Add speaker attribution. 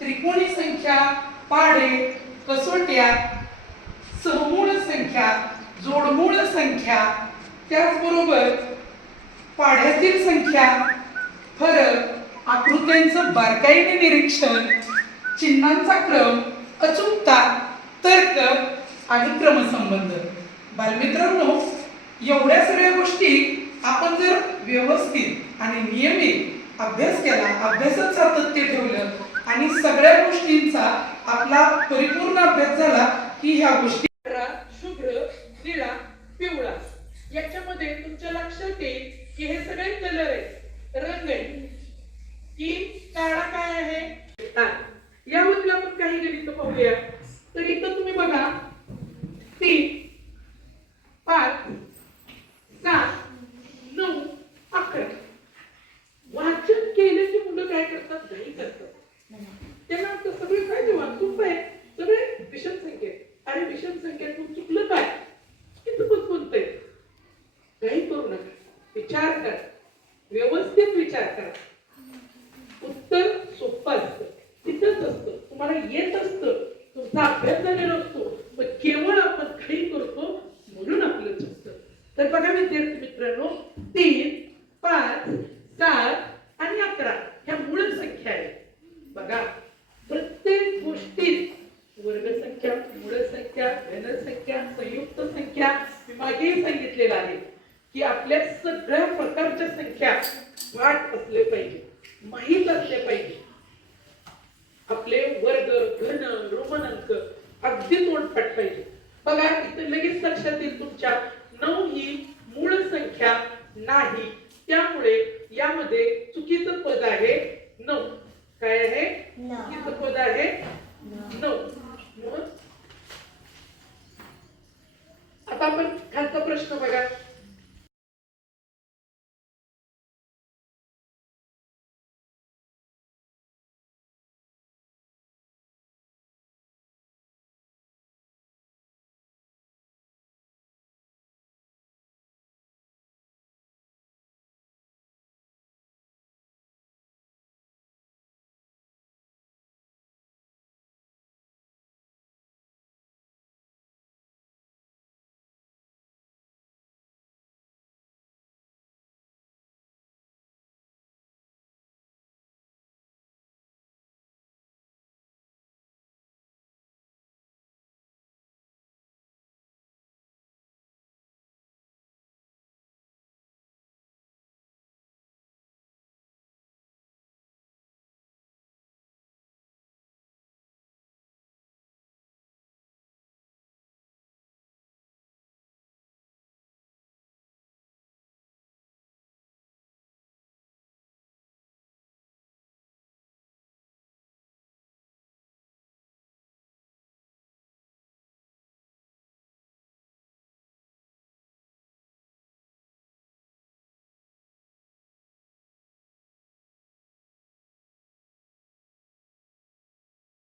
Speaker 1: त्रिकोणी संख्या पाढे कसोट्या सहमूळ संख्या जोडमूळ संख्या त्याचबरोबर पाढ्यातील संख्या फरक आकृत्यांचं बारकाईने निरीक्षण चिन्हांचा क्रम अचूकता तर्क आणि क्रमसंबंध. बालमित्रांनो एवढ्या सगळ्या गोष्टी आपण जर व्यवस्थित आणि नियमित अभ्यास केला अभ्यासात सातत्य ठेवलं आणि सगळ्या गोष्टींचा आपला परिपूर्ण अभ्यास झाला की ह्या गोष्टी शुभ्र निळा पिवळा. याच्यामध्ये तुमच्या लक्षात येईल की हे सगळे कलर आहेत. रंग आहेत. की काळा काय आहे? हा. यावरती आपण काही गणित पाहूया. chest. सगळ्या प्रकारच्या संख्या वाट असले पाहिजे. माहीत असले पाहिजे. आपले वर्ग घन रोमनांक अगदी तोंडपाठ पाहिजे बघा इथे लगेच लक्षात येईल तुमच्या. नऊ ही मूळ संख्या नाही. त्यामुळे यामध्ये चुकीचं पद आहे नऊ. काय आहे? चुकीचं पद आहे नऊ. आता आपण खालचा प्रश्न बघा.